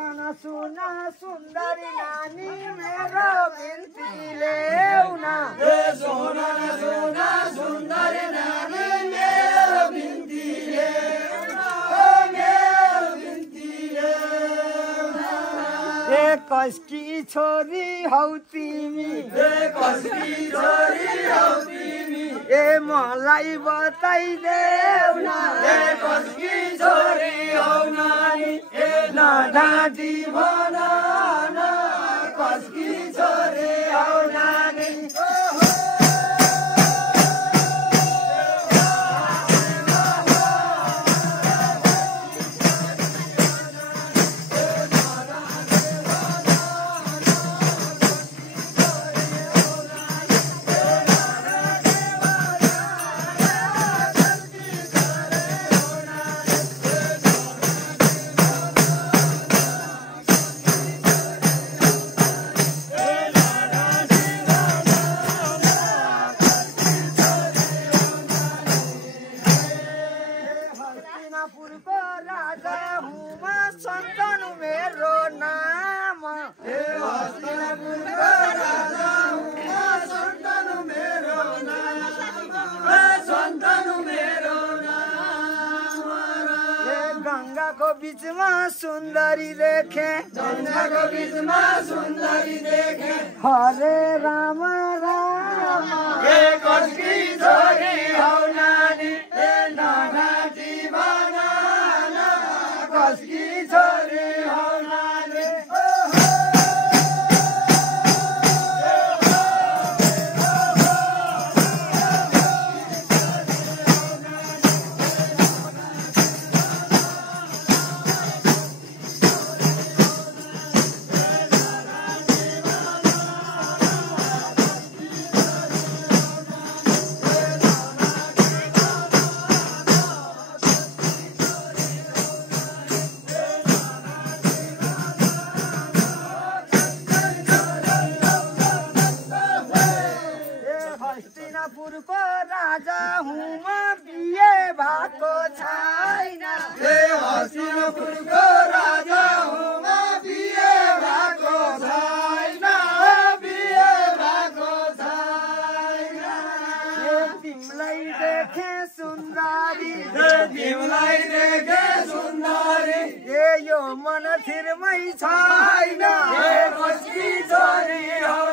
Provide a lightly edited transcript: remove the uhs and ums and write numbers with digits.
सुना सुन्दरी नानी मेरो बिन्ती ल्याउना सुना सुना सुन्दरी नानी मेरो बिन्ती ल्याउना मेरो बिन्ती ल्याउना कसकी छोरी हौ तिमी कसकी छोरी हौ तिमी मलाई बताइदेउना कसकी छोरी हौ नानी नडाँटी भन न कसकी छोरी हौ नानी सन्तनु मेरो नाम हस्तिनापुरको राजा हुँ सन्तनु मेरो नाम सन्तनु मेरो नाम गङ्गाको बिचमा सुन्दरी देखे गङ्गाको बिचमा सुन्दरी देखे हरे राम राम कसकी छोरी हौ नानी नडाँटी भन न कसकी छोरी हौ नानी हस्तिनापुरको राजा हुँ म बिहे भएको छैन हस्तिनापुरको राजा हुँ म बिहे भएको छैन बिहे भएको छैन तिमीलाई देखे सुन्दरी तिमीलाई देखे सुन्दरी यो मन थिरमै छैन कसकी छोरी हौ